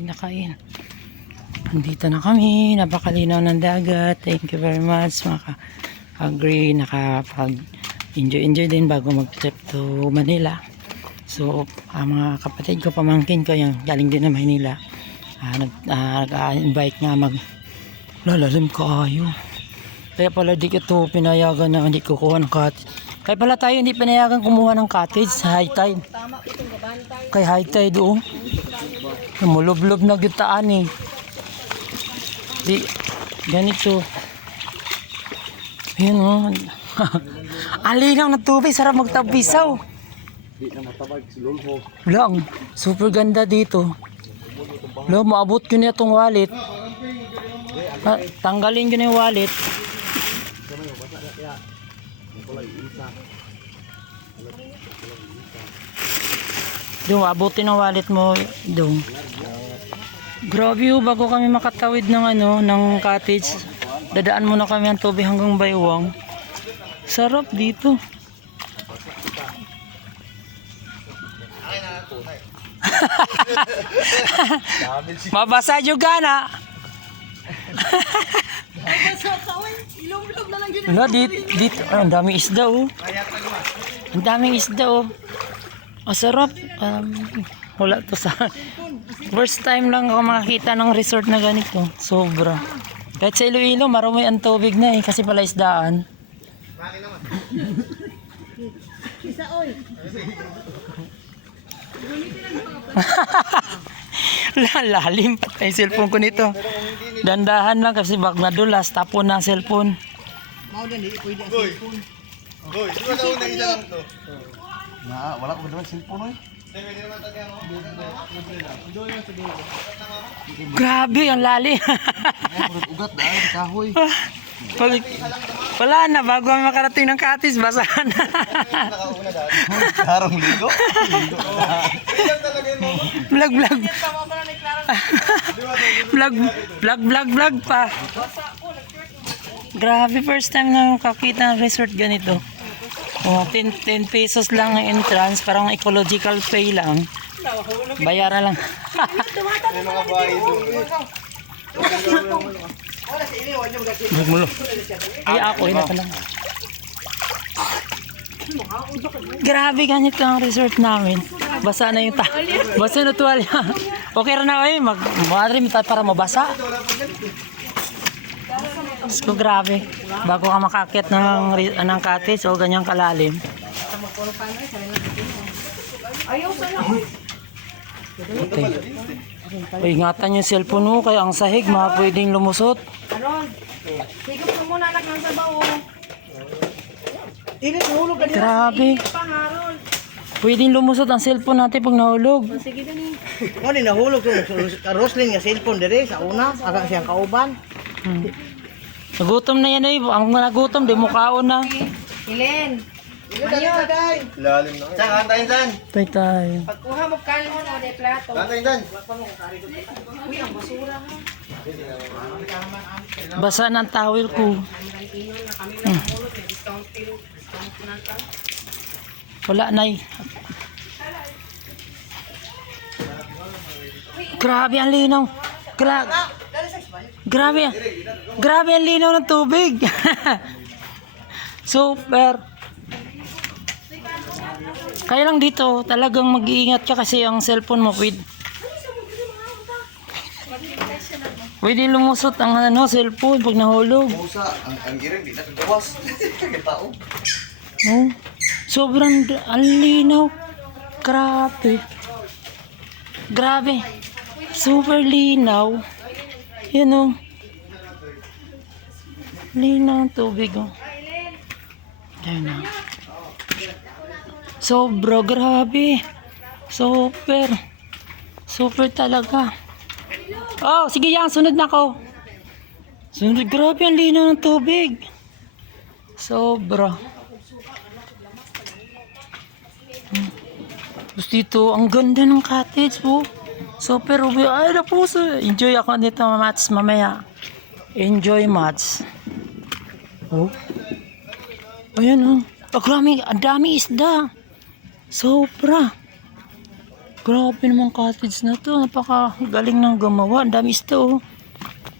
pinakain. Andito na kami, napakalinaw ng dagat. Thank you very much mga ka-agree, nakapag-enjoy din bago mag-trip to Manila. So, mga kapatid ko, pamangkin ko, yung galing din na Manila, nag-invite nga lalalim kayo. Kaya pala di ito pinayagan na hindi kukuha ng cottage. Kaya pala tayo hindi pinayagan kumuha ng cottage sa high tide. Kay high tide doon. Mulublob na gitaan eh. Di, ganito. Ayan o. Alinaw na tubig, sarap magtabisaw. Lang, super ganda dito. Lo, maabot ko niya itong wallet. Tanggalin ko na yung wallet. Yung abutin ang wallet mo dong. Grabe oh, bago kami makatawid ng ng cottage, dadaan muna kami ang tubig hanggang Baywang. Sarap dito. Mabasa juga na. Wala, dito, ang daming isda oh. Ang daming isda oh. Ang sarap. Wala to sa first time lang ako makakita ng resort na ganito. Sobra. Kahit sa Iloilo, marami ang tubig na eh, kasi pala isdaan. Lalim pa yung cellphone ko nito. Dandahan lang kasi bak nadulas, tapon na cellphone. Wala ko naman cellphone eh. Grabe, ang lalim. Ugat dahil kahoy. Wala na, bago kami makarating ng cottage, basahan na. Karong ligo. Vlog pa. Grabe, first time na makakita ng resort ganito. Oh, 10 pesos lang ang entrance, parang ecological pay lang. Bayaran lang. Mulo. Ay, ako ina pa lang. Grabe ganito ang resort namin. Basa na yung basa na tuwalya. Okay ra na eh, mag-madre para mabasa. So grabe. Bago ka makakit ng cottage o ganyang kalalim. Okay. Ingatan yung cellphone mo kaya ang sahig pwedeng lumusot. Sigop mo muna anak ng sabaw. Grabe. Pwedeng lumusot ang cellphone natin pag nahulog. Sige dali. Mo ni nahulog sa Roslyn nga cellphone dire sa una, aga siyang kauban. Nagutom na yan eh. Ang nagutom, di mukaon na. Ilen. Lalim na. Saan, kantayin saan? Tay tayo. Pagkuha mo kanin mo de plato. Kantayin saan? Uy, ang basura mo. Basa ng towel ko. Wala na eh. Grabe ang linaw. Grabe ang linaw ng tubig. Super. Kaya lang dito, talagang mag-iingat ka kasi ang cellphone mo pwede lumusot ang cellphone pag nahulog. Musa, ang giring di na kagawas. Kagitao. Oh, sobrang ang linaw. Grabe. Super linaw. Yan o. Linaw ang tubig o. Yan o. Sobra, grabe. Super talaga. Oh, sige yan, sunod na ako. Sunod, grabe ang linaw ng tubig. Sobra. Tapos dito, ang ganda ng cottage po. Super, ay na po. Enjoy ako dito, Mats, mamaya. Enjoy, Mats. Oh. Ayan, oh. Ang daming isda. Sobra. Grabe naman cottage na to. Napaka galing ng gumawa. Ang dami isda oh.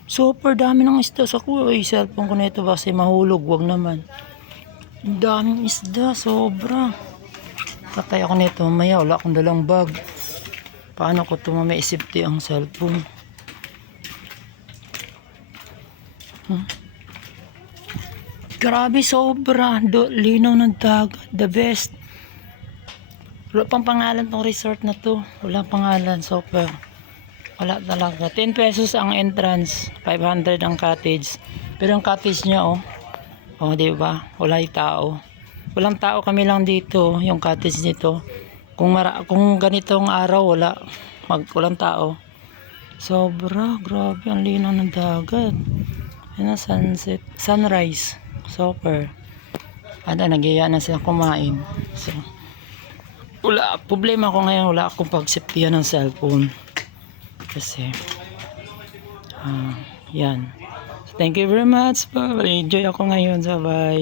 Super dami ng isda. Sa ko, ay cellphone ko na ito kasi mahulog. Wag naman. Ang daming isda. Sobra. Patay ako nito. Mamaya wala akong dalang bag. Paano ko ito mamaya isipti ang cellphone? Grabe sobra. Linaw ng dagat. The best. Wala pang pangalan tong resort na to. Wala pangalan. Super. Wala talaga. 10 pesos ang entrance. 500 ang cottage. Pero ang cottage niya oh. Oh, di ba? Wala yung tao. Walang tao, kami lang dito. Yung cottage nito. Kung ganitong araw walang tao. Sobra. Grabe. Ang linaw ng dagat. Yan ang sunset. Sunrise. Super. Ada nagyaya na sila kumain. So problema ko ngayon, wala akong pagsiptihan ng cellphone kasi yan. So, thank you very much. Enjoy ako ngayon. Bye.